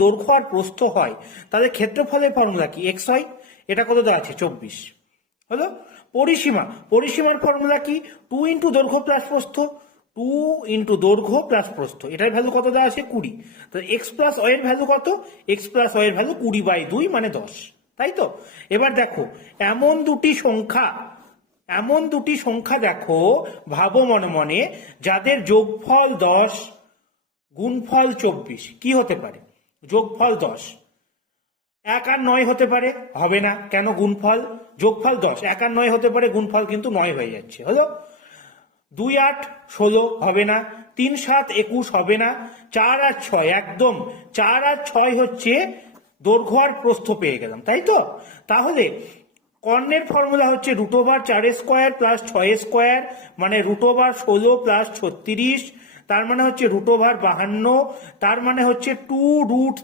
দৈর্ঘ্য আর প্রস্থ হয় তাদের ক্ষেত্রফলের ফর্মুলা কি? এক্স হয়। এটা কত দেওয়া আছে? 24 হলো। পরিসীমা, পরিসীমার ফর্মুলা কি? 2 ইন্টু দৈর্ঘ্য প্লাস প্রস্থ, 2 ইন্টু দৈর্ঘ্য প্লাস প্রস্থ। এটার ভ্যালু কত দেওয়া আছে? 20। তো এক্স প্লাস ওয়াই এর ভ্যালু কত? এক্স প্লাস ওয়াই এর ভ্যালু 20/2 মানে 10, তাই তো? এবার দেখো এমন দুটি সংখ্যা দেখো, ভাবো মনে মনে, যাদের যোগফল 10 গুণফল 24 কি হতে পারে? যোগফল 10, 1 আর 9 হতে পারে? হবে না, কেন? গুণফল, যোগফল 10, 1 আর 9 হতে পারে, গুণফল কিন্তু 9 হয়ে যাচ্ছে, হলো। 2 8 16 হবে না, 3 7 21 হবে না, 4 আর 6 একদম, 4 আর 6 হচ্ছে দৈর্ঘ্য আর প্রস্থ পেয়ে গেলাম, তাই তো? তাহলে কর্ণের ফর্মুলা হচ্ছে √4² প্লাস 6² মানে √16 প্লাস 36, তার মানে হচ্ছে √52, তার মানে হচ্ছে 2√3